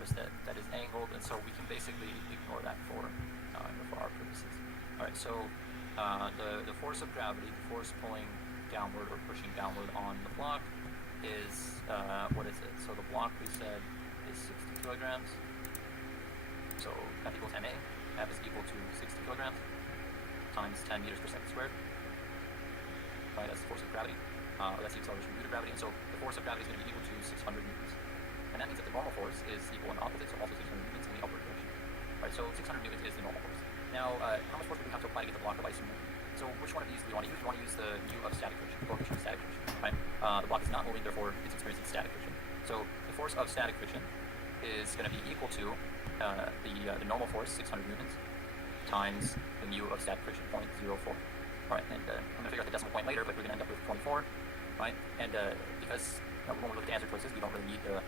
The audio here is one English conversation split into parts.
surface that is angled, and so we can basically ignore that for our purposes. All right, so the force of gravity, the force pulling downward or pushing downward on the block is, what is it? So the block, we said, is 60 kilograms. So F equals ma. F is equal to 60 kilograms times 10 meters per second squared. Right, that's the force of gravity. That's the acceleration due to gravity. And so the force of gravity is going to be equal to 600 newtons. And that means that the normal force is equal in the opposite, so also 600 newtons in the upward direction. All right, so 600 newtons is the normal force. Now, how much force would we have to apply to get the block of ice moving? So which one of these do we want to use? We want to use the mu of static friction, the coefficient of static friction. Right? The block is not moving, therefore it's experiencing static friction. So the force of static friction is going to be equal to the normal force, 600 newtons, times the mu of static friction, 0.04. All right, and I'm going to figure out the decimal point later, but we're going to end up with 24, right? And because when we look at the answer choices, we don't really need the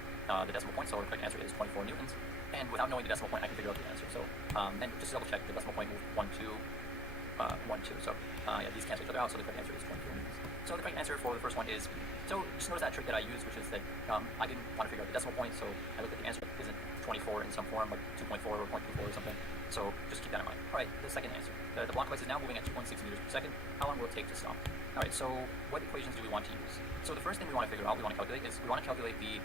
decimal point, so the correct answer is 24 newtons. And without knowing the decimal point, I can figure out the answer. So, and just to double check, the decimal point moved 1, 2, 1, 2. So, yeah, these cancel each other out, so the correct answer is 24 newtons. So the correct answer for the first one is B. So just notice that trick that I used, which is that I didn't want to figure out the decimal point, so I looked at the answer that isn't 24 in some form, like 2.4 or 0.24 or something. So just keep that in mind. All right, the second answer. The block of ice is now moving at 2.6 meters per second. How long will it take to stop? All right, so what equations do we want to use? So the first thing we want to figure out, we want to calculate the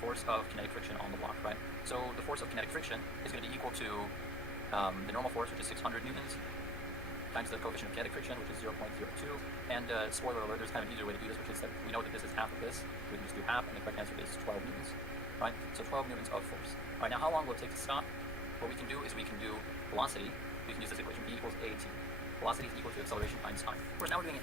force of kinetic friction on the block, right? So the force of kinetic friction is going to be equal to the normal force, which is 600 newtons, times the coefficient of kinetic friction, which is 0.02. And spoiler alert, there's kind of an easier way to do this, which is that we know that this is half of this. We can just do half, and the correct answer is 12 newtons, right? So 12 newtons of force. All right, now how long will it take to stop? What we can do is we can do velocity. We can use this equation, v equals at. Velocity is equal to acceleration times time. Of course, now we're doing it.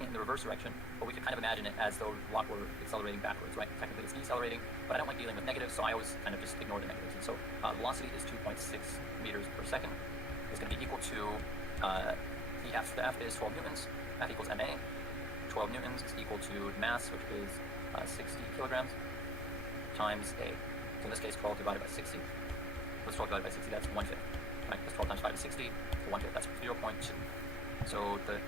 In the reverse direction, but we could kind of imagine it as though the block were accelerating backwards, right? Technically it's decelerating, but I don't like dealing with negatives, so I always kind of just ignore the negatives. And so velocity is 2.6 meters per second. It's going to be equal to the F. The F is 12 newtons. F equals ma. 12 newtons is equal to mass, which is 60 kilograms, times A. So in this case, 12 divided by 60. What's 12 divided by 60? That's 1/5. Right? Because 12 times 5 is 60. So 1/5, that's 0.2. So the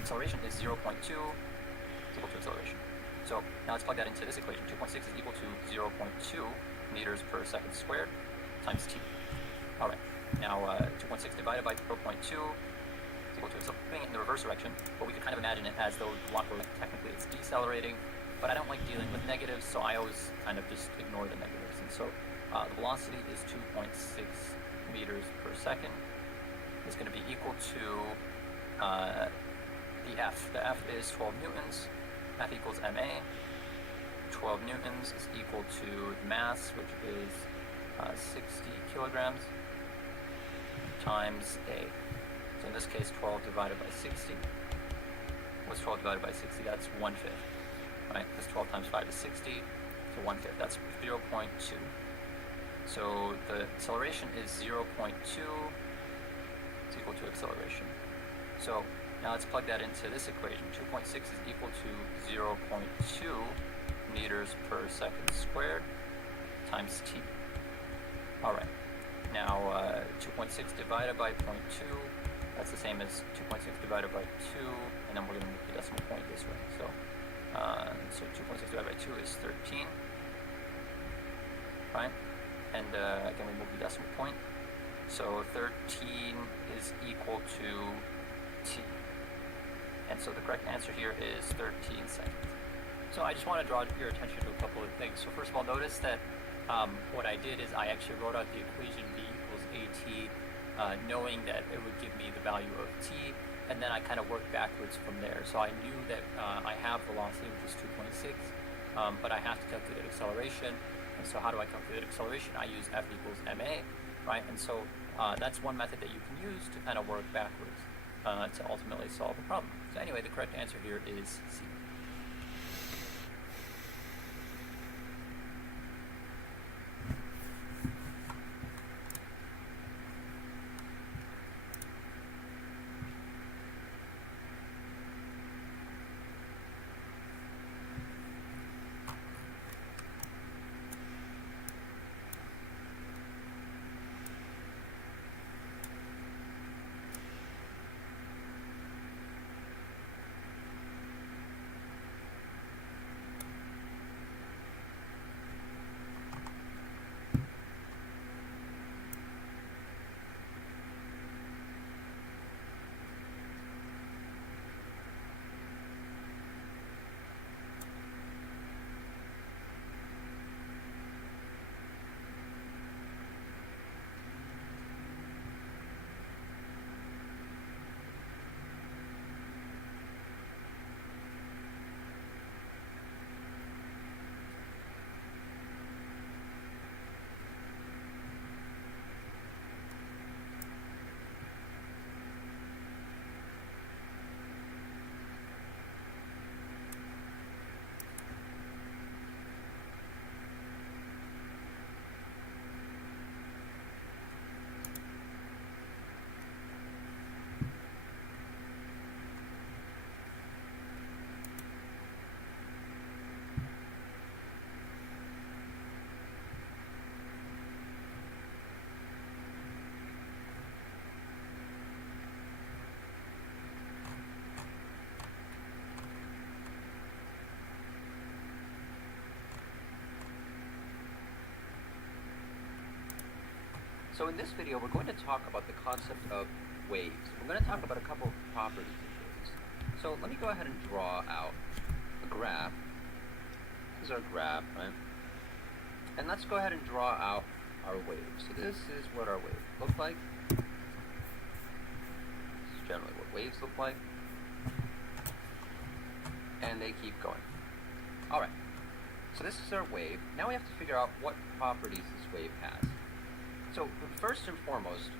acceleration is 0.2 equal to acceleration. So now let's plug that into this equation. 2.6 is equal to 0.2 meters per second squared times t. All right, now 2.6 divided by 0.2 is equal to, so doing it in the reverse direction, but we could kind of imagine it as though the block were technically it's decelerating, but I don't like dealing with negatives, so I always kind of just ignore the negatives. And so the velocity is 2.6 meters per second. It's going to be equal to The F is 12 newtons. F equals ma. 12 newtons is equal to mass, which is 60 kilograms, times A. So in this case, 12 divided by 60. What's 12 divided by 60? That's 1/5, right? Because 12 times 5 is 60, so 1/5. That's 0.2. So the acceleration is 0.2. It's equal to acceleration. So now let's plug that into this equation. 2.6 is equal to 0.2 meters per second squared times t. All right. Now 2.6 divided by 0.2, that's the same as 2.6 divided by 2, and then we're going to move the decimal point this way. So 2.6 divided by 2 is 13, right? And again, we move the decimal point. So 13 is equal to t. And so the correct answer here is 13 seconds. So I just want to draw your attention to a couple of things. So first of all, notice that what I did is I actually wrote out the equation v equals at, knowing that it would give me the value of t, and then I kind of worked backwards from there. So I knew that I have velocity, which is 2.6, but I have to calculate acceleration. And so how do I calculate acceleration? I use F equals ma, right? And so that's one method that you can use to kind of work backwards to ultimately solve a problem. So anyway, the correct answer here is C. So in this video, we're going to talk about the concept of waves. We're going to talk about a couple of properties of waves. So let me go ahead and draw out a graph. This is our graph, right? And let's go ahead and draw out our waves. So this is what our waves look like. This is generally what waves look like. And they keep going. All right. So this is our wave. Now we have to figure out what properties this wave has. So first and foremost,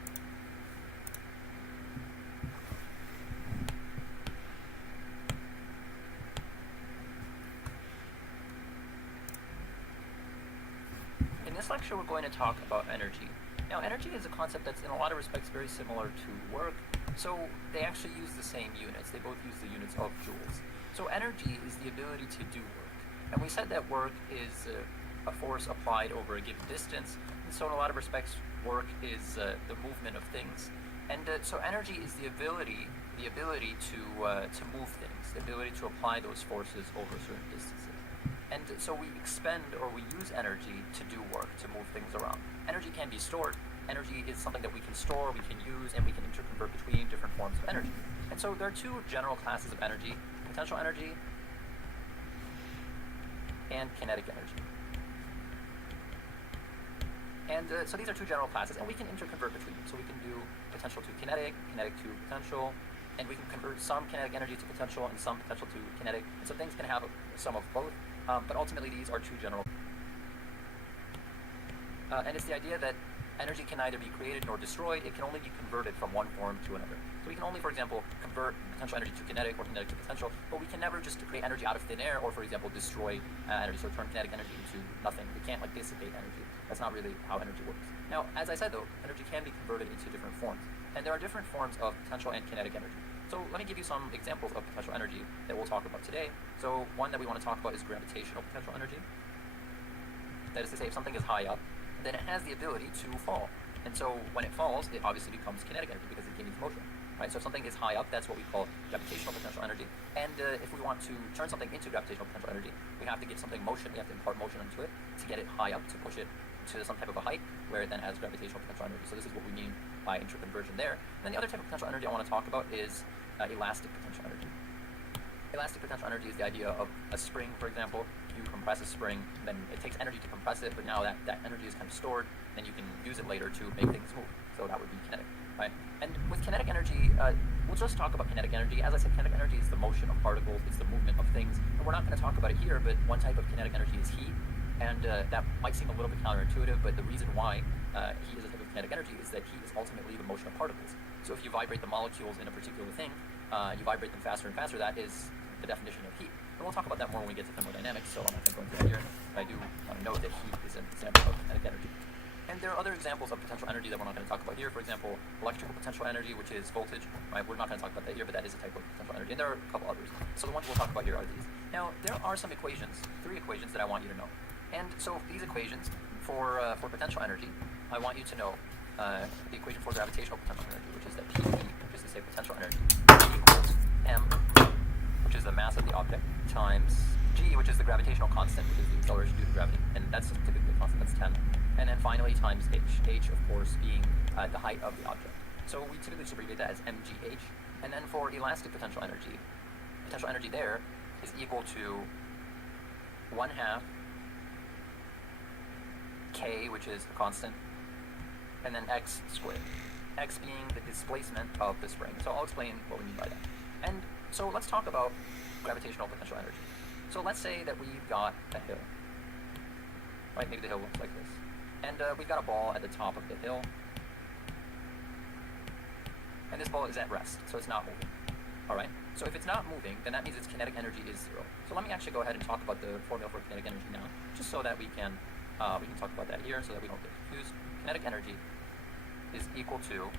in this lecture we're going to talk about energy. Now energy is a concept that's in a lot of respects very similar to work. So they actually use the same units. They both use the units of joules. So energy is the ability to do work. And we said that work is a force applied over a given distance. And so in a lot of respects, work is the movement of things. And so energy is the ability to move things, the ability to apply those forces over certain distances. And so we expend or we use energy to do work, to move things around. Energy can be stored. Energy is something that we can store, we can use, and we can interconvert between different forms of energy. And so there are two general classes of energy: potential energy and kinetic energy. And so these are two general classes, and we can interconvert between them. So we can do potential to kinetic, kinetic to potential, and we can convert some kinetic energy to potential and some potential to kinetic, and so things can have some of both, but ultimately these are two general. And it's the idea that energy can neither be created nor destroyed, it can only be converted from one form to another. So we can only, for example, convert potential energy to kinetic or kinetic to potential, but we can never just create energy out of thin air or, for example, destroy energy, so turn kinetic energy into nothing. We can't like dissipate energy. That's not really how energy works. Now, as I said though, energy can be converted into different forms, and there are different forms of potential and kinetic energy. So let me give you some examples of potential energy that we'll talk about today. So one that we want to talk about is gravitational potential energy. That is to say, if something is high up, then it has the ability to fall. And so when it falls, it obviously becomes kinetic energy because it gains motion, right? So if something is high up, that's what we call gravitational potential energy. And if we want to turn something into gravitational potential energy, we have to give something motion, we have to impart motion into it to get it high up, to push it to some type of a height where it then has gravitational potential energy. So this is what we mean by interconversion there. And then the other type of potential energy I want to talk about is elastic potential energy. Elastic potential energy is the idea of a spring, for example. You compress a spring, then it takes energy to compress it, but now that energy is kind of stored, and you can use it later to make things move. So that would be kinetic, right? And with kinetic energy, we'll just talk about kinetic energy. As I said, kinetic energy is the motion of particles, it's the movement of things. And we're not going to talk about it here, but one type of kinetic energy is heat, and that might seem a little bit counterintuitive, but the reason why heat is a type of kinetic energy is that heat is ultimately the motion of particles. So if you vibrate the molecules in a particular thing, you vibrate them faster and faster, that is the definition of heat. And we'll talk about that more when we get to thermodynamics, so I'm not going to go into that here. But I do want to note that heat is an example of kinetic energy. And there are other examples of potential energy that we're not going to talk about here. For example, electrical potential energy, which is voltage, right? We're not going to talk about that here, but that is a type of potential energy. And there are a couple others. So the ones we'll talk about here are these. Now, there are some equations, 3 equations that I want you to know. And so these equations for potential energy, I want you to know the equation for gravitational potential energy, which is that P, which is to say potential energy, equals M, which is the mass of the object, times G, which is the gravitational constant, which is the acceleration due to gravity, and that's typically a constant, that's 10. And then finally times H, H of course being the height of the object. So we typically just abbreviate that as mgh. And then for elastic potential energy there is equal to 1/2 k, which is the constant, and then x squared. X being the displacement of the spring. So I'll explain what we mean by that. And so let's talk about gravitational potential energy. So let's say that we've got a hill, right? Maybe the hill looks like this. And we've got a ball at the top of the hill. And this ball is at rest, so it's not moving. All right? So if it's not moving, then that means its kinetic energy is 0. So let me actually go ahead and talk about the formula for kinetic energy now, just so that we can talk about that here so that we don't get confused. Kinetic energy is equal to,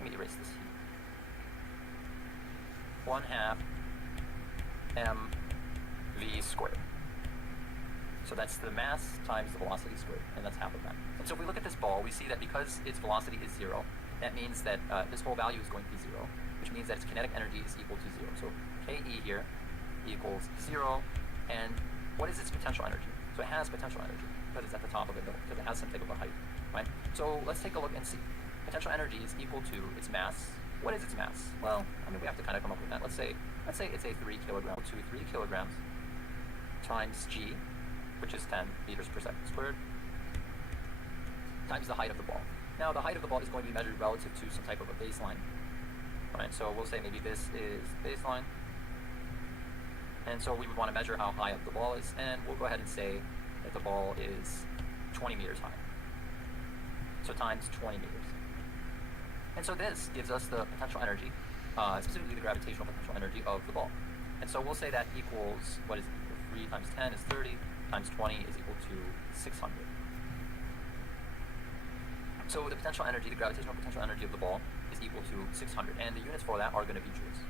let me erase this heat, 1/2 mv squared. So that's the mass times the velocity squared, and that's half of that. And so if we look at this ball, we see that because its velocity is 0, that means that this whole value is going to be 0, which means that its kinetic energy is equal to 0. So Ke here equals 0, and what is its potential energy? So it has potential energy because it's at the top of the hill, because it has some type of a height, right? So let's take a look and see. Potential energy is equal to its mass. What is its mass? Well, I mean, we have to kind of come up with that. Let's say it's a 3 kilogram to 3 kilograms times g, which is 10 meters per second squared, times the height of the ball. Now, the height of the ball is going to be measured relative to some type of a baseline, right? So we'll say maybe this is baseline, and so we would want to measure how high up the ball is, and we'll go ahead and say that the ball is 20 meters high. So times 20 meters. And so this gives us the potential energy, specifically the gravitational potential energy of the ball. And so we'll say that equals, what is it? 3 times 10 is 30, times 20 is equal to 600. So the potential energy, the gravitational potential energy of the ball is equal to 600, and the units for that are going to be joules.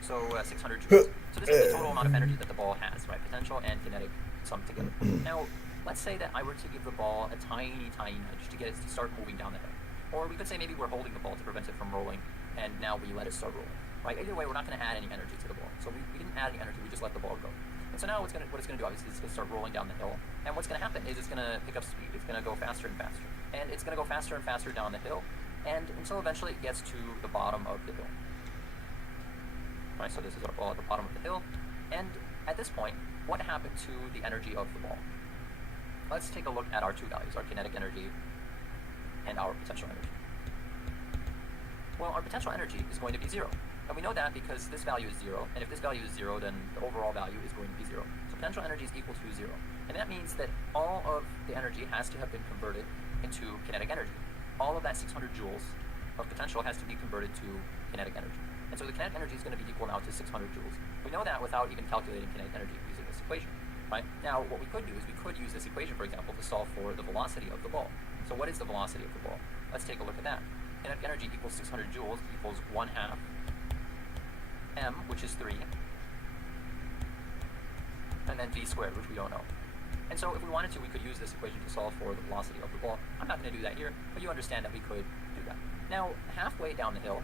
So 600 joules. So this is the total amount of energy that the ball has, right? Potential and kinetic summed together. Now, let's say that I were to give the ball a tiny, tiny nudge to get it to start moving down the hill. Or we could say maybe we're holding the ball to prevent it from rolling, and now we let it start rolling. Right? Either way, we're not going to add any energy to the ball. So we didn't add any energy, we just let the ball go. And so now what it's going to do, obviously, is it's going to start rolling down the hill. And what's going to happen is it's going to pick up speed. It's going to go faster and faster. And it's going to go faster and faster down the hill, and until eventually it gets to the bottom of the hill. Right, so this is our ball at the bottom of the hill. And at this point, what happened to the energy of the ball? Let's take a look at our two values, our kinetic energy and our potential energy. Well, our potential energy is going to be 0. And we know that because this value is 0, and if this value is 0, then the overall value is going to be 0. So potential energy is equal to 0. And that means that all of the energy has to have been converted into kinetic energy. All of that 600 joules of potential has to be converted to kinetic energy. And so the kinetic energy is going to be equal now to 600 joules. We know that without even calculating kinetic energy using this equation. Right? Now, what we could do is we could use this equation, for example, to solve for the velocity of the ball. So what is the velocity of the ball? Let's take a look at that. Kinetic energy equals 600 joules equals 1/2 m, which is 3, and then v squared, which we don't know. And so if we wanted to, we could use this equation to solve for the velocity of the ball. I'm not going to do that here, but you understand that we could do that. Now, halfway down the hill,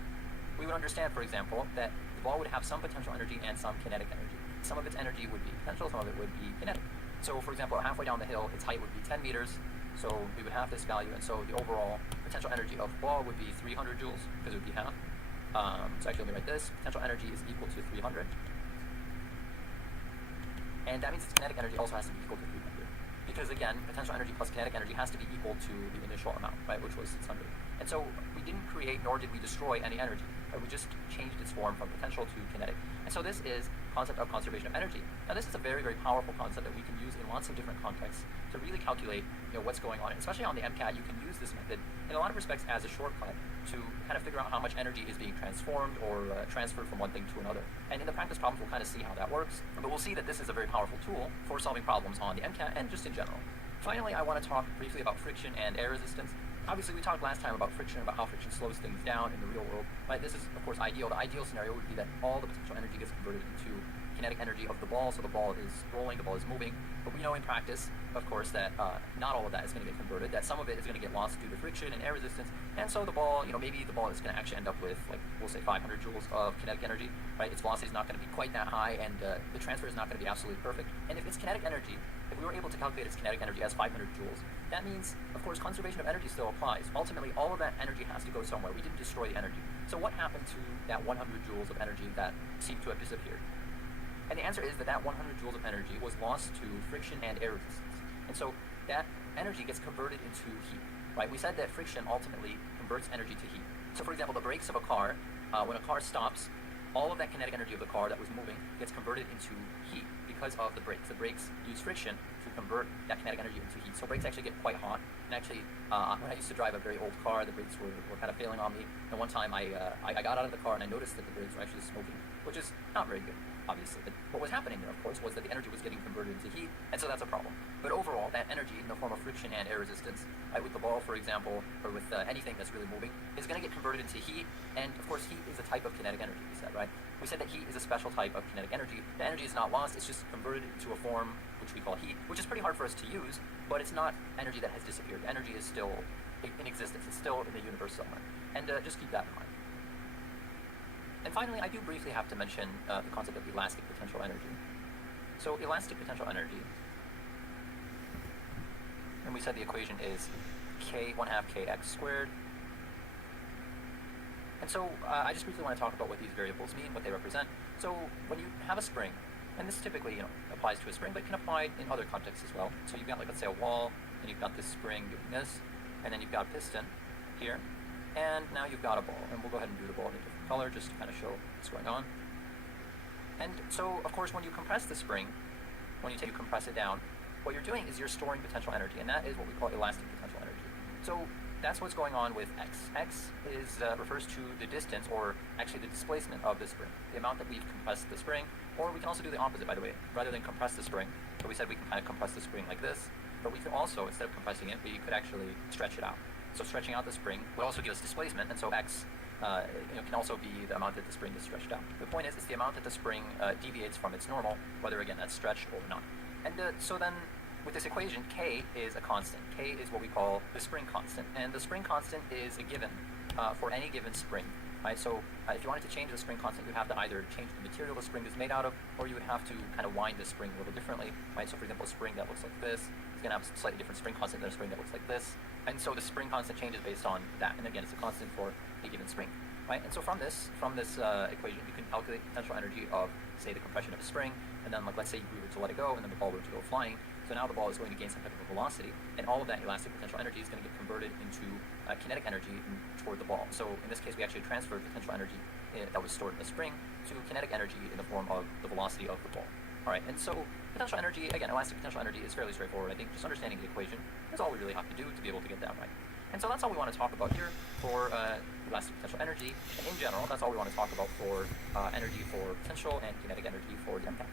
we would understand, for example, that the ball would have some potential energy and some kinetic energy. Some of its energy would be potential, some of it would be kinetic. So, for example, halfway down the hill, its height would be 10 meters, so we would have this value, and so the overall potential energy of the ball would be 300 joules, because it would be half. So actually, let me write this. Potential energy is equal to 300. And that means its kinetic energy also has to be equal to 300. Because again, potential energy plus kinetic energy has to be equal to the initial amount, right, which was 600. And so we didn't create nor did we destroy any energy. Right? We just changed its form from potential to kinetic. And so this is concept of conservation of energy. Now this is a very, very powerful concept that we can use in lots of different contexts to really calculate what's going on. And especially on the MCAT, you can use this method in a lot of respects as a shortcut to kind of figure out how much energy is being transformed or transferred from one thing to another. And in the practice problems, we'll kind of see how that works. But we'll see that this is a very powerful tool for solving problems on the MCAT and just in general. Finally, I want to talk briefly about friction and air resistance. Obviously, we talked last time about friction, about how friction slows things down in the real world. Right? This is, of course, ideal. The ideal scenario would be that all the potential energy gets converted into kinetic energy of the ball, so the ball is rolling, the ball is moving. But we know in practice, of course, that not all of that is going to get converted, that some of it is going to get lost due to friction and air resistance. And so the ball, maybe the ball is going to actually end up with, like, we'll say 500 joules of kinetic energy, right? Its velocity is not going to be quite that high, and the transfer is not going to be absolutely perfect. And if it's kinetic energy, if we were able to calculate its kinetic energy as 500 joules, that means, of course, conservation of energy still applies. Ultimately, all of that energy has to go somewhere. We didn't destroy the energy. So what happened to that 100 joules of energy that seemed to have disappeared? And the answer is that 100 joules of energy was lost to friction and air resistance. And so that energy gets converted into heat, right? We said that friction ultimately converts energy to heat. So for example, the brakes of a car, when a car stops, all of that kinetic energy of the car that was moving gets converted into heat because of the brakes. The brakes use friction to convert that kinetic energy into heat. So brakes actually get quite hot. And actually, when I used to drive a very old car, the brakes were kind of failing on me. And one time I got out of the car and I noticed that the brakes were actually smoking, which is not very good, obviously. But what was happening there, of course, was that the energy was getting converted into heat, and so that's a problem. But overall, that energy in the form of friction and air resistance, right, with the ball, for example, or with anything that's really moving, is going to get converted into heat. And of course, heat is a type of kinetic energy, we said, right? We said that heat is a special type of kinetic energy. The energy is not lost, it's just converted into a form which we call heat, which is pretty hard for us to use, but it's not energy that has disappeared. The energy is still in existence. It's still in the universe somewhere. And just keep that in mind. And finally, I do briefly have to mention the concept of elastic potential energy. So elastic potential energy, and we said the equation is k1/2 kx squared. And so I just briefly want to talk about what these variables mean, what they represent. So when you have a spring, and this typically applies to a spring, but it can apply in other contexts as well. So you've got, like, let's say a wall, and you've got this spring doing this, and then you've got a piston here, and now you've got a ball. And we'll go ahead and do the ball in a different color just to kind of show what's going on. And so, of course, when you compress the spring, when you compress it down, what you're doing is you're storing potential energy, and that is what we call elastic potential energy. So that's what's going on with x. X refers to the distance, or actually the displacement of the spring, the amount that we've compressed the spring. Or we can also do the opposite, by the way. Rather than compress the spring, so we said we can kind of compress the spring like this, but we can also, instead of compressing it, we could actually stretch it out. So stretching out the spring would also give us displacement, and so x can also be the amount that the spring is stretched out. The point is, it's the amount that the spring deviates from its normal, whether, again, that's stretched or not. And so then, with this equation, k is a constant. K is what we call the spring constant, and the spring constant is a given for any given spring. Right? So if you wanted to change the spring constant, you'd have to either change the material the spring is made out of, or you would have to kind of wind the spring a little differently. Right? So for example, a spring that looks like this is going to have a slightly different spring constant than a spring that looks like this. And so the spring constant changes based on that. And again, it's a constant for a given spring. Right? And so from this equation, you can calculate potential energy of, say, the compression of a spring, and then, like, let's say we were to let it go, and then the ball were to go flying. So now the ball is going to gain some type of velocity, and all of that elastic potential energy is going to get converted into kinetic energy toward the ball. So in this case, we actually transferred potential energy that was stored in the spring to kinetic energy in the form of the velocity of the ball. All right, and so potential energy, again, elastic potential energy is fairly straightforward. I think just understanding the equation is all we really have to do to be able to get that right. And so that's all we want to talk about here for elastic potential energy. And in general, that's all we want to talk about for energy for potential and kinetic energy for the MCAT.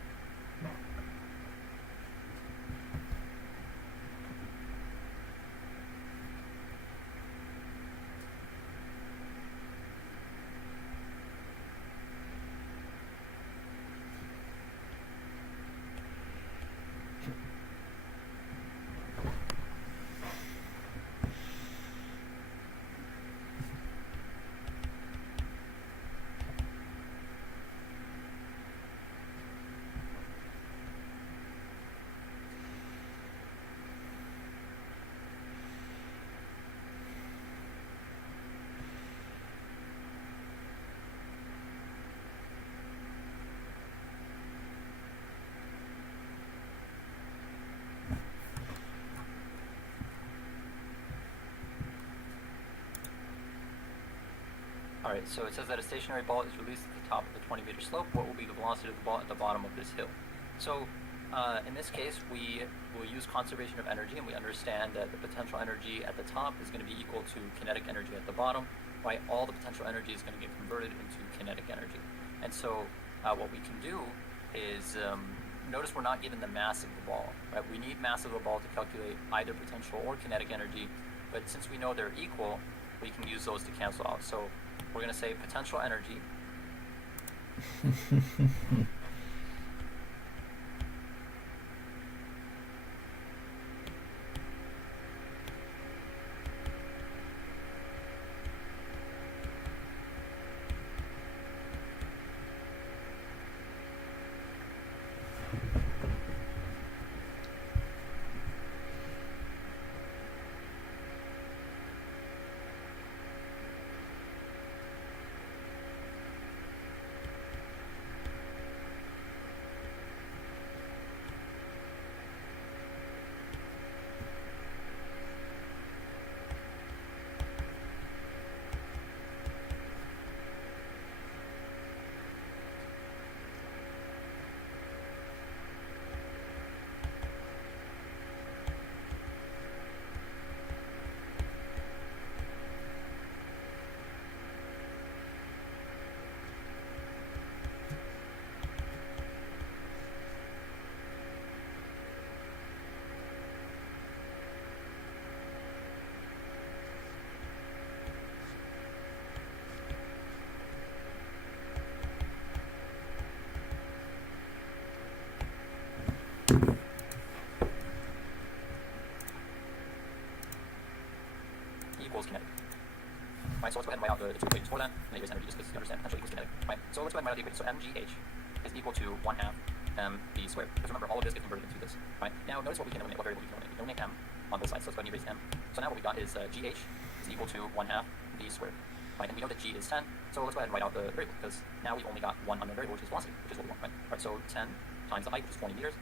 Alright, so it says that a stationary ball is released at the top of the 20-meter slope. What will be the velocity of the ball at the bottom of this hill? So in this case, we will use conservation of energy, and we understand that the potential energy at the top is going to be equal to kinetic energy at the bottom, right? All the potential energy is going to get converted into kinetic energy. And so what we can do is, notice we're not given the mass of the ball, right? We need mass of the ball to calculate either potential or kinetic energy, but since we know they're equal, we can use those to cancel out. So we're going to say potential energy equals kinetic. Right, so let's go ahead and write out the two equations for that. And erase energy just because you understand potential equals kinetic. Right, so let's go ahead and write out the equation. So mgh is equal to 1/2 mv squared. Because remember, all of this gets converted into this. Right, now notice what we can eliminate, what variable we can eliminate. We can eliminate m on both sides, so let's go ahead and erase m. So now what we got is gh is equal to 1/2 v squared. Right, and we know that g is 10, so let's go ahead and write out the variable, because now we've only got one unknown variable, which is velocity, which is what we want, right? Alright, so 10 times the height, which is 20 meters,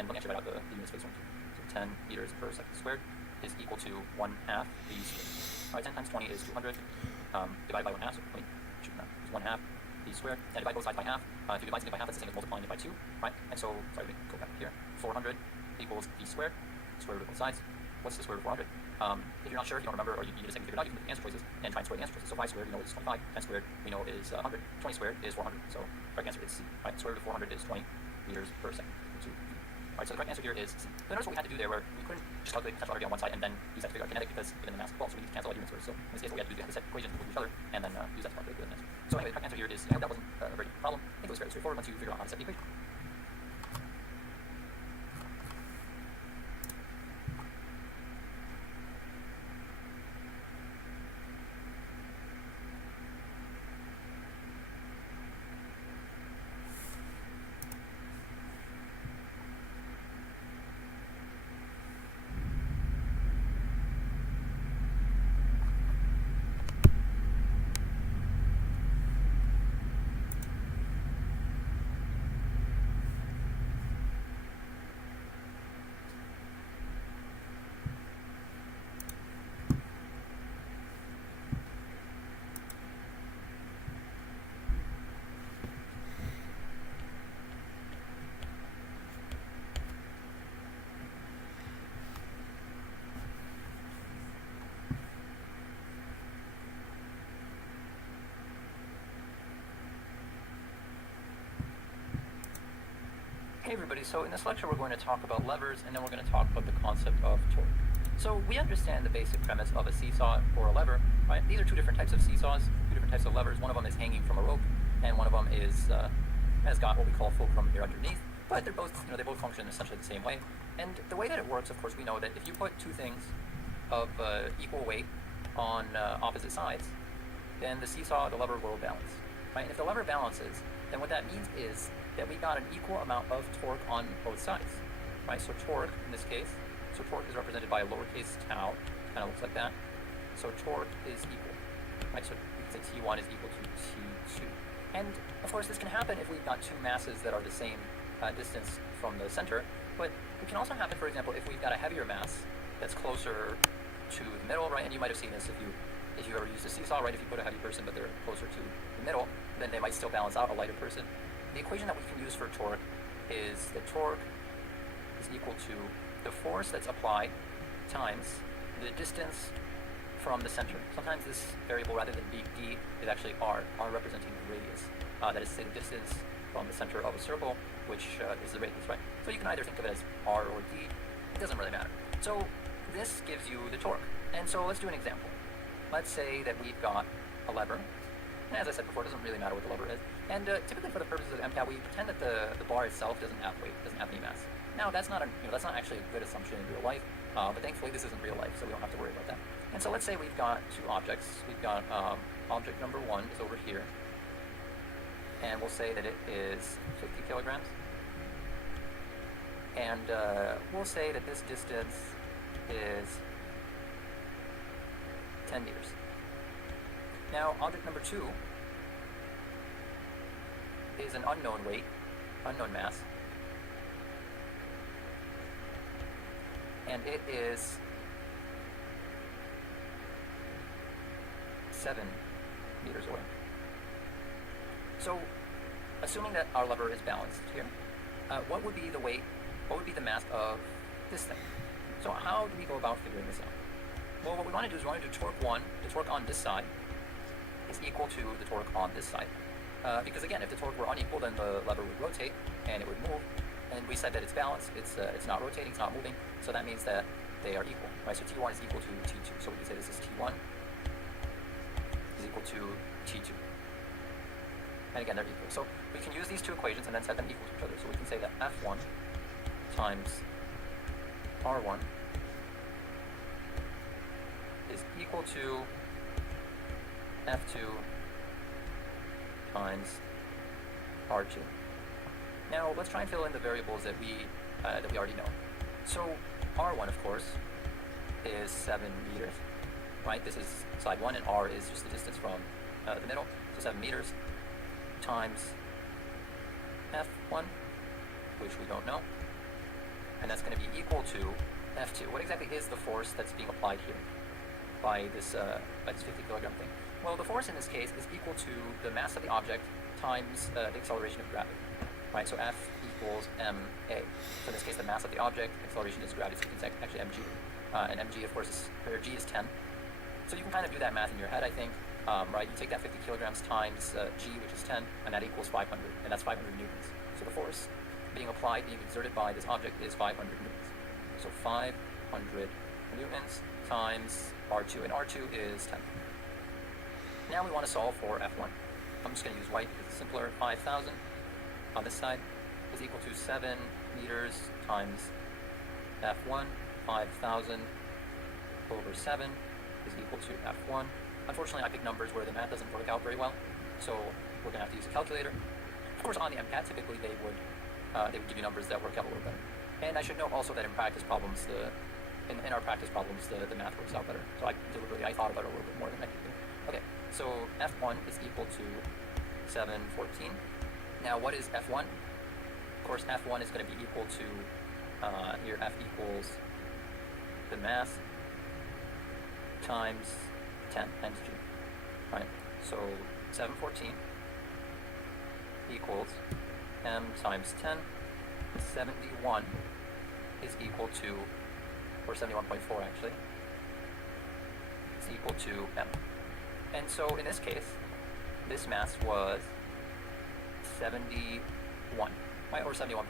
and let me actually write out the units for this one too. So 10 meters per second squared is equal to 1/2 v squared. Alright, 10 times 20 is 200, divided by 1/2, so let me shoot that, it's 1/2 v squared, and divide both sides by half. If you divide something by half, that's the same as multiplying it by 2, right? And so, sorry, let me go back here, 400 equals v squared, square root of both sides. What's the square root of 400? If you're not sure, if you don't remember, or you need a second to figure it out, you can do the answer choices and try and square the answer choices. So 5 squared, we know is 25, 10 squared, we know is 100, 20 squared is 400, so the correct answer is C, right? Square root of 400 is 20 meters per second. Alright, so the correct answer here is C. So notice what we had to do there, where we couldn't just calculate potential energy on one side and then use that to figure out kinetic, because given the mass of the ball, so we need to cancel all units first. So in this case, what we had to do is we had to set equations equal to each other and then use that to calculate the answer. So anyway, the correct answer here is, I hope that wasn't a very difficult problem. I think it was fairly straightforward once you figure out how to set the equation. Hey everybody, so in this lecture we're going to talk about levers, and then we're going to talk about the concept of torque. So we understand the basic premise of a seesaw or a lever, right? These are two different types of seesaws, two different types of levers. One of them is hanging from a rope, and one of them has got what we call fulcrum here underneath. But they're both, they both function essentially the same way. And the way that it works, of course, we know that if you put two things of equal weight on opposite sides, then the seesaw, the lever will balance, right? And if the lever balances, then what that means is that we got an equal amount of torque on both sides, right? So torque, in this case, so torque is represented by a lowercase tau, kind of looks like that. So torque is equal, right? So we can say T1 is equal to T2. And of course, this can happen if we've got two masses that are the same distance from the center, but it can also happen, for example, if we've got a heavier mass that's closer to the middle, right? And you might have seen this if you ever used a seesaw, right? If you put a heavy person but they're closer to the middle, then they might still balance out a lighter person. The equation that we can use for torque is that torque is equal to the force that's applied times the distance from the center. Sometimes this variable, rather than being d, is actually r representing the radius. That is to say the distance from the center of a circle, which is the radius, right? So you can either think of it as r or d. It doesn't really matter. So this gives you the torque. And so let's do an example. Let's say that we've got a lever. And as I said before, it doesn't really matter what the lever is. And typically for the purposes of MCAT, we pretend that the bar itself doesn't have weight, doesn't have any mass. Now that's not actually a good assumption in real life, but thankfully this isn't real life, so we don't have to worry about that. And so let's say we've got two objects. We've got object number one is over here, and we'll say that it is 50 kilograms. And we'll say that this distance is 10 meters. Now, object number two is an unknown weight, unknown mass, and it is 7 meters away. So, assuming that our lever is balanced here, what would be the weight, what would be the mass of this thing? So how do we go about figuring this out? Well, what we want to do is we want to do torque 1, the torque on this side, is equal to the torque on this side. Because again, if the torque were unequal, then the lever would rotate and it would move. And we said that it's balanced, it's not rotating, it's not moving, so that means that they are equal, right? So T1 is equal to T2. So we can say this is T1 is equal to T2. And again, they're equal. So we can use these two equations and then set them equal to each other. So we can say that F1 times R1 is equal to F2 times R2. Now let's try and fill in the variables that we already know. So R1, of course, is 7 meters, right? This is side 1, and R is just the distance from the middle, so 7 meters, times F1, which we don't know, and that's going to be equal to F2. What exactly is the force that's being applied here by this 50 kilogram thing? Well, the force in this case is equal to the mass of the object times the acceleration of gravity, right? So F equals ma. So in this case, the mass of the object, acceleration is gravity, so you can say actually mg. And mg, of course, g is 10. So you can kind of do that math in your head, I think, right? You take that 50 kilograms times g, which is 10, and that equals 500, and that's 500 newtons. So the force being applied, being exerted by this object is 500 newtons. So 500 newtons times R2, and R2 is 10. Now we want to solve for F1. I'm just going to use white because it's simpler. 5,000 on this side is equal to 7 meters times F1. 5,000 over 7 is equal to F1. Unfortunately, I picked numbers where the math doesn't work out very well, so we're going to have to use a calculator. Of course, on the MCAT, typically they would give you numbers that work out a little better. And I should note also that in practice problems, in our practice problems, the math works out better. So I thought about it a little bit more than I did. Okay, so F1 is equal to 714. Now, what is F1? Of course, F1 is going to be equal to, here F equals the mass times 10 times g, right? So 714 equals m times 10. 71 is equal to, or 71.4 actually, is equal to m. And so in this case, this mass was 71. right, or 71.4.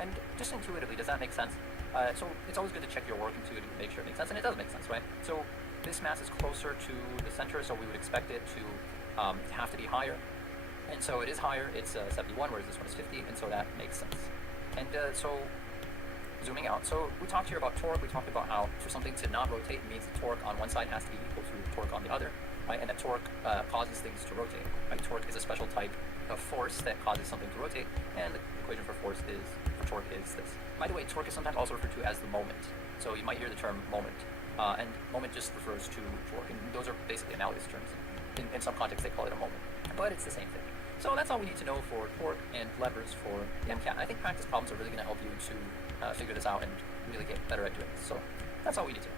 And just intuitively, does that make sense? So it's always good to check your work intuitively to make sure it makes sense, and it does make sense, right? So this mass is closer to the center, so we would expect it to have to be higher. And so it is higher, it's 71, whereas this one is 50, and so that makes sense. And so zooming out, so we talked here about torque. We talked about how for something to not rotate means the torque on one side has to be equal to the torque on the other, right? And that torque causes things to rotate, right? Torque is a special type of force that causes something to rotate, and the equation for torque is this. By the way, torque is sometimes also referred to as the moment. So you might hear the term moment, and moment just refers to torque, and those are basically analogous terms. In some contexts, they call it a moment, but it's the same thing. So that's all we need to know for torque and levers for the MCAT. I think practice problems are really going to help you to figure this out and really get better at doing this. So that's all we need to know.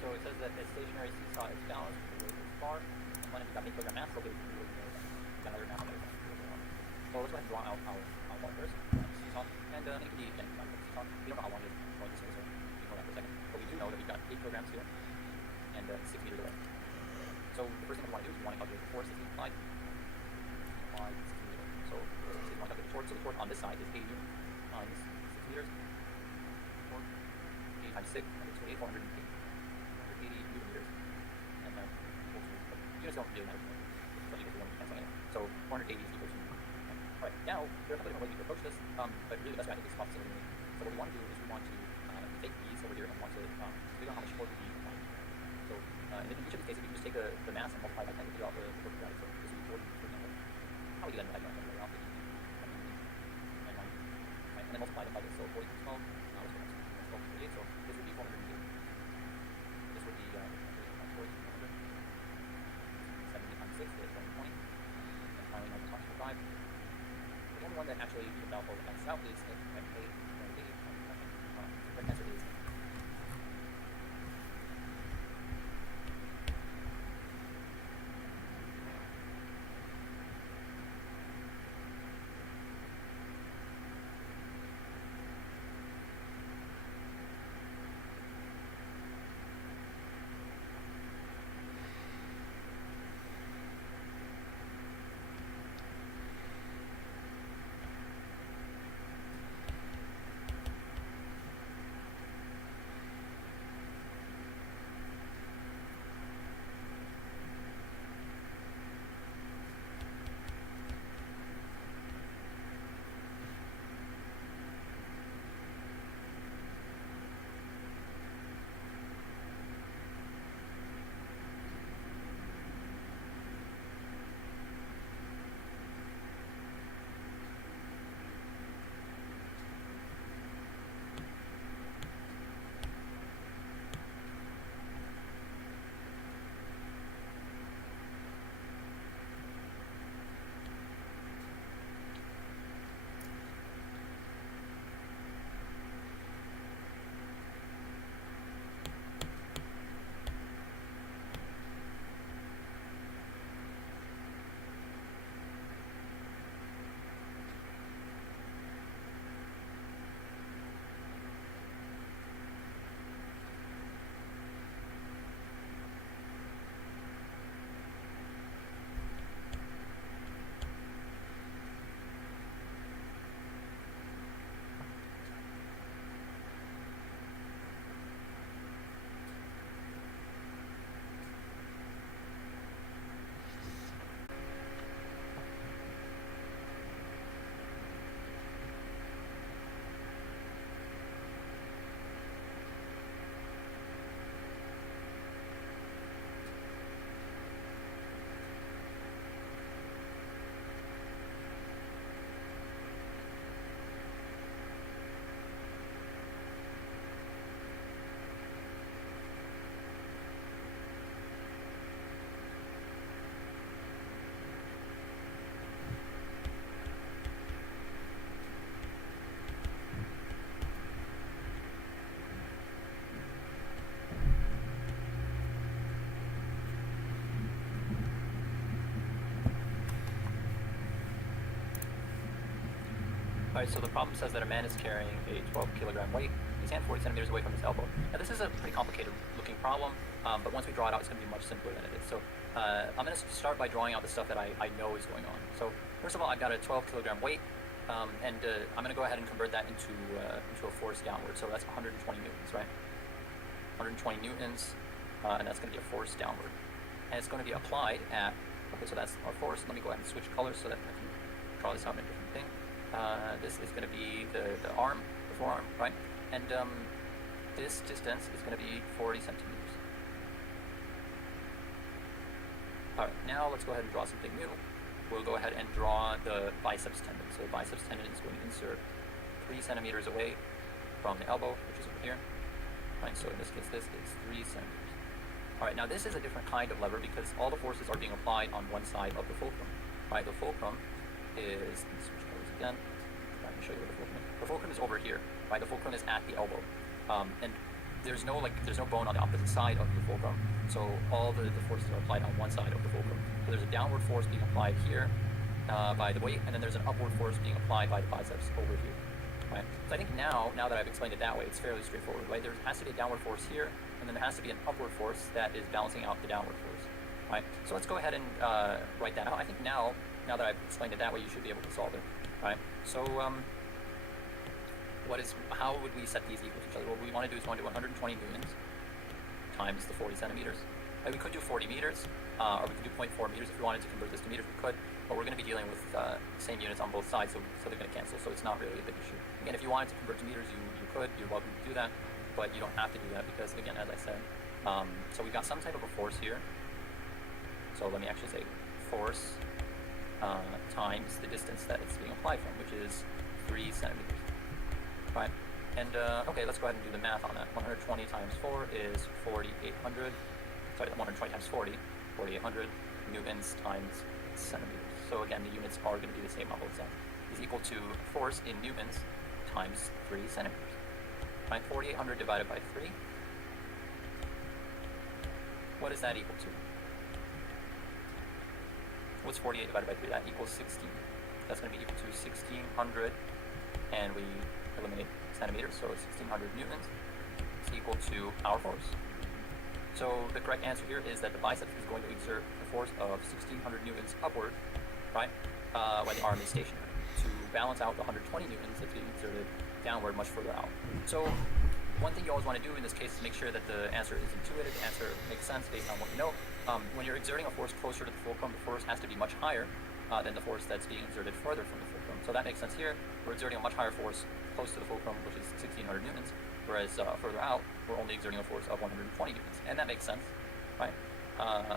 So it says that a stationary seesaw is balanced with the weight bar, and when it's got 8 kilogram mass, so basically we're going to another mass on the So let's go ahead and draw out our one first, seesaw, and it could be again seesaw. We don't know how long it is going this way, so ignore that for a second. But we do know that we've got 8 kilograms here and 6 meters away. So the first thing we want to do is we want to calculate the force that's being applied. Applied 6 meters away. So we want to calculate the torque. So the torque on this side is 80 times 6 meters. Torque 80 times 6, and it's 480. 80 newton meters, and then equal to, units don't really matter, so equal to 1 cancel anyway. So 480 is equal to, alright, now there are a couple different ways we can approach this, but really the best way I think is cost saving. So what we want to do is we want to take these over here and want to figure out how much torque would be applied. So in each of these cases, we can just take the mass and multiply by 10 to figure out the torque of gravity. So this would be 40, for example. How would you then divide by 10 to figure out 50, and 9, right? And then multiply them by this. So 40 times 12, now it's 12 to 48, so this would be 480. This would be 40 times 70 times 6 is 120, and finally 9 times 5. The only one that actually evens out or cancels out is the correct answer is Alright, so the problem says that a man is carrying a 12-kilogram weight, his hand 40 centimeters away from his elbow. Now this is a pretty complicated looking problem, but once we draw it out, it's going to be much simpler than it is. So I'm going to start by drawing out the stuff that I know is going on. So first of all, I've got a 12-kilogram weight, and I'm going to go ahead and convert that into a force downward. So that's 120 newtons, right? 120 newtons, and that's going to be a force downward. And it's going to be applied at, okay, so that's our force. Let me go ahead and switch colors so that I can draw this out in a different thing. This is going to be the arm, the forearm, right? And this distance is going to be 40 centimeters. Alright, now let's go ahead and draw something new. We'll go ahead and draw the biceps tendon. So the biceps tendon is going to insert 3 centimeters away from the elbow, which is over here. Right, so in this case, this is 3 centimeters. Alright, now this is a different kind of lever because all the forces are being applied on one side of the fulcrum. Right, the fulcrum is, let's switch colors again. I can show you where the fulcrum is. The fulcrum is over here. Right, the fulcrum is at the elbow. And there's no bone on the opposite side of the fulcrum. So all the forces are applied on one side of the fulcrum. So there's a downward force being applied here by the weight, and then there's an upward force being applied by the biceps over here. Right? So I think now that I've explained it that way, it's fairly straightforward. Right? There has to be a downward force here, and then there has to be an upward force that is balancing out the downward force. Right? So let's go ahead and write that out. I think now that I've explained it that way, you should be able to solve it. Right? So how would we set these equal to each other? What we want to do is we want to do 120 newtons times the 40 centimeters. Right, we could do 40 meters, or we could do 0.4 meters if we wanted to convert this to meters, we could, but we're going to be dealing with the same units on both sides, so they're going to cancel, so it's not really a big issue. Again, if you wanted to convert to meters, you could, you're welcome to do that, but you don't have to do that because, again, as I said, so we've got some type of a force here. So let me actually say force times the distance that it's being applied from, which is 3 centimeters. Right? And okay, let's go ahead and do the math on that. 120 times 4 is 4,800. Sorry, 120 times 40, 4,800 newtons times centimeters. So again, the units are going to be the same on both sides. Is equal to force in newtons times 3 centimeters. Right? 4,800 divided by 3. What is that equal to? What's 48 divided by 3? That equals 16. That's going to be equal to 1,600, and we eliminate centimeters, so it's 1,600 newtons. It's equal to our force. So the correct answer here is that the biceps is going to exert a force of 1,600 newtons upward, right, when the arm is stationary, to balance out the 120 newtons that's being exerted downward much further out. So one thing you always want to do in this case is make sure that the answer is intuitive, the answer makes sense based on what you know. When you're exerting a force closer to the fulcrum, the force has to be much higher than the force that's being exerted further from the fulcrum. So that makes sense here. We're exerting a much higher force close to the fulcrum, which is 1,600 newtons, whereas further out, we're only exerting a force of 120 newtons. And that makes sense, right?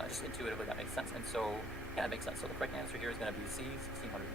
Just intuitively, that makes sense. And so, yeah, it makes sense. So the correct answer here is going to be C, 1,600.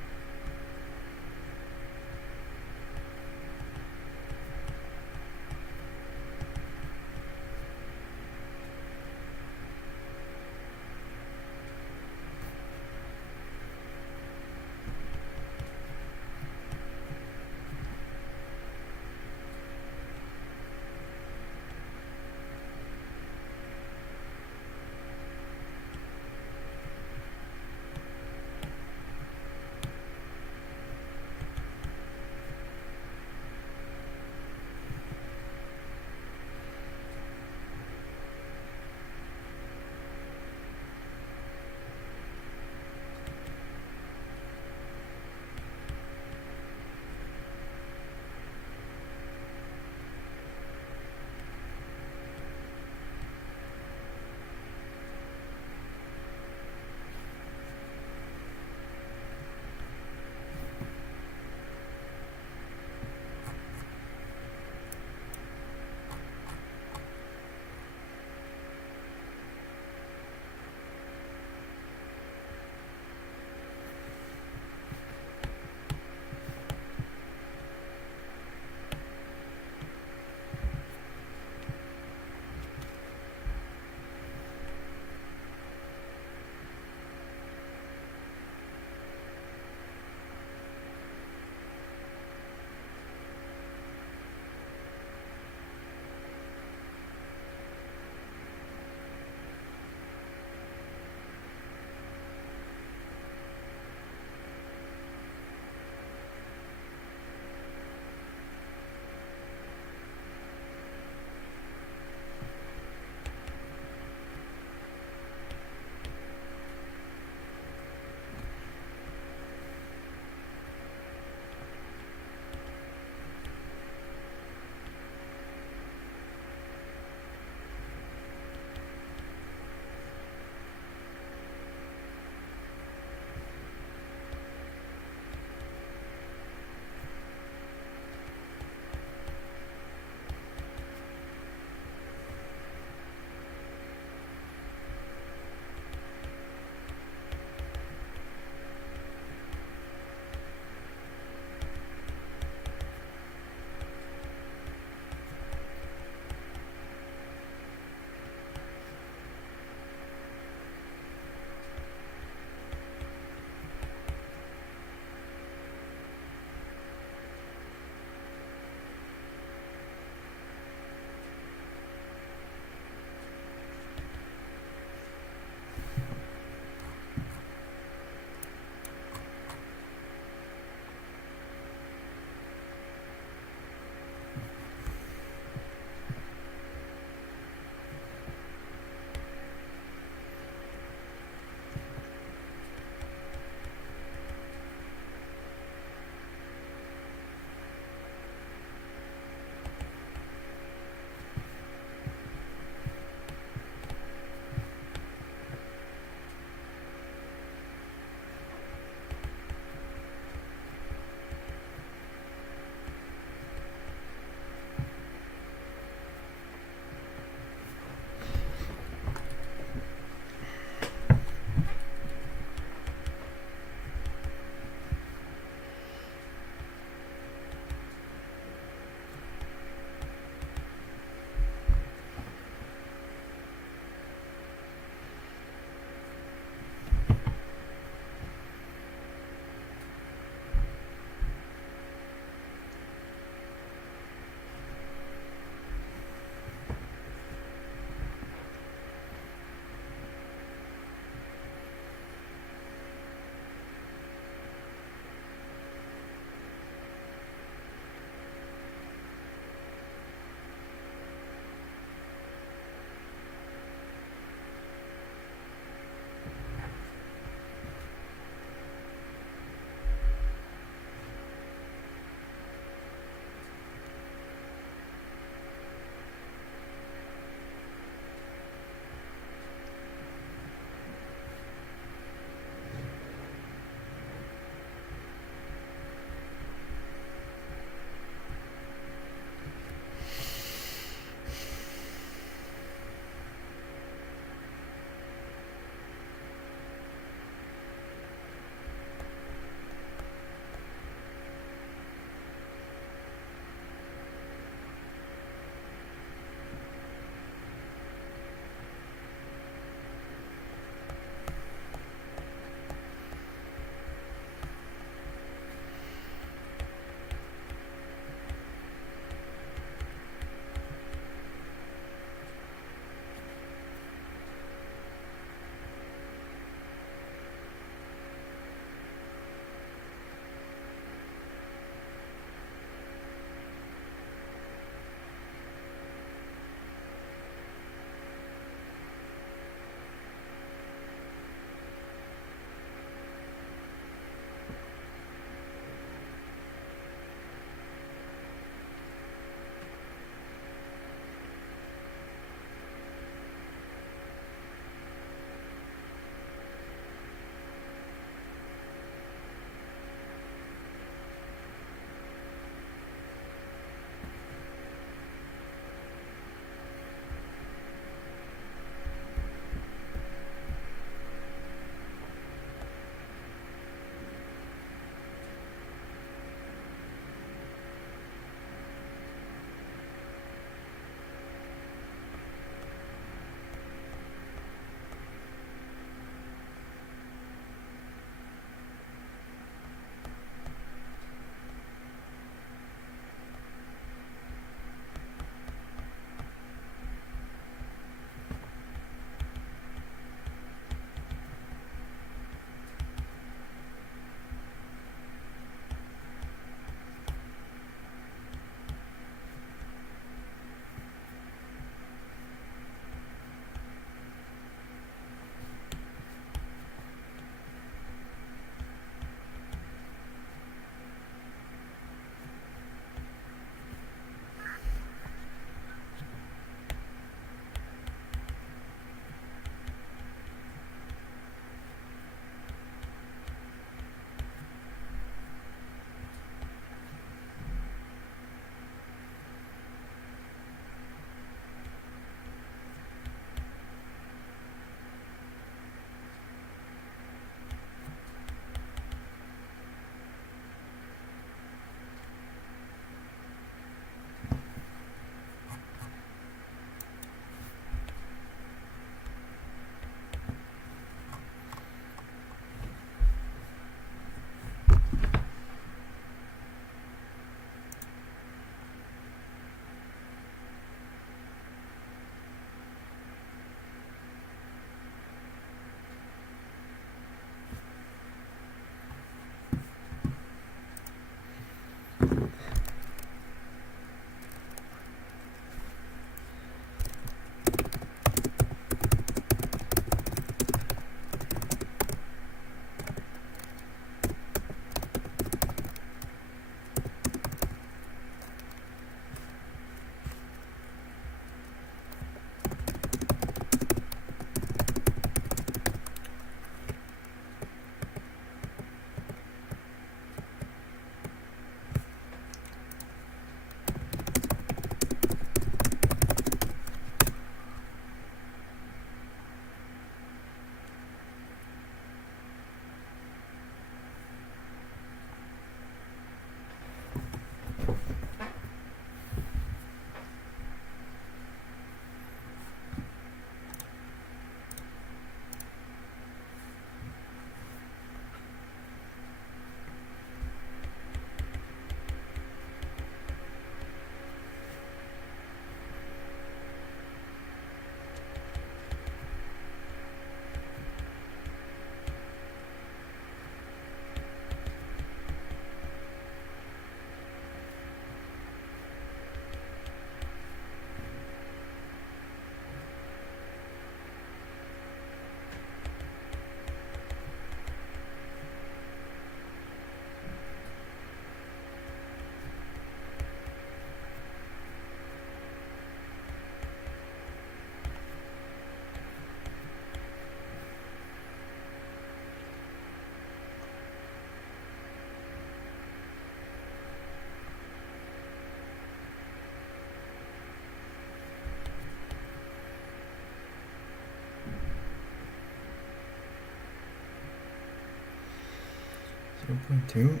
4.2.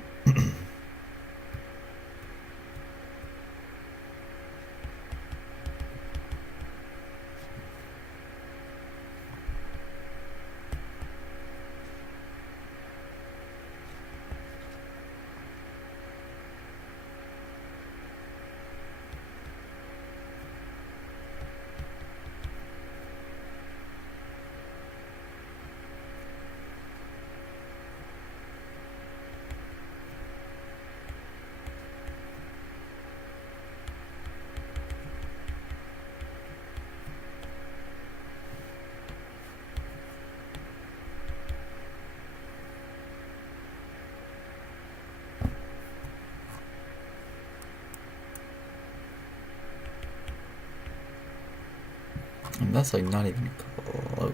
And that's like not even close.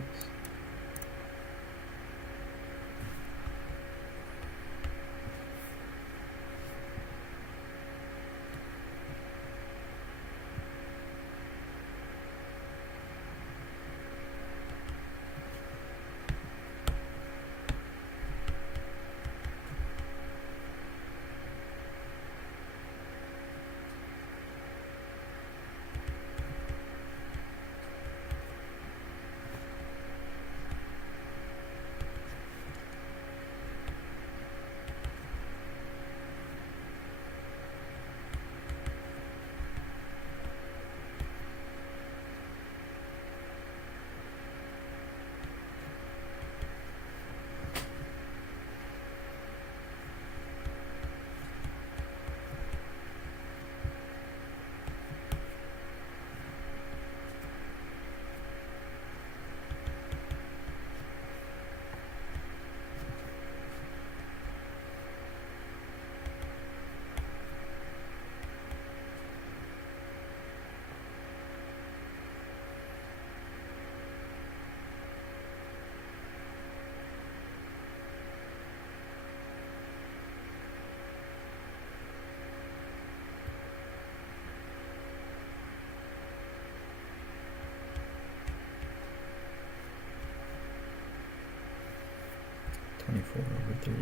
Four over 3.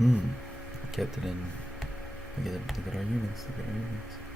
I kept it in. Look at our units. Look at our units.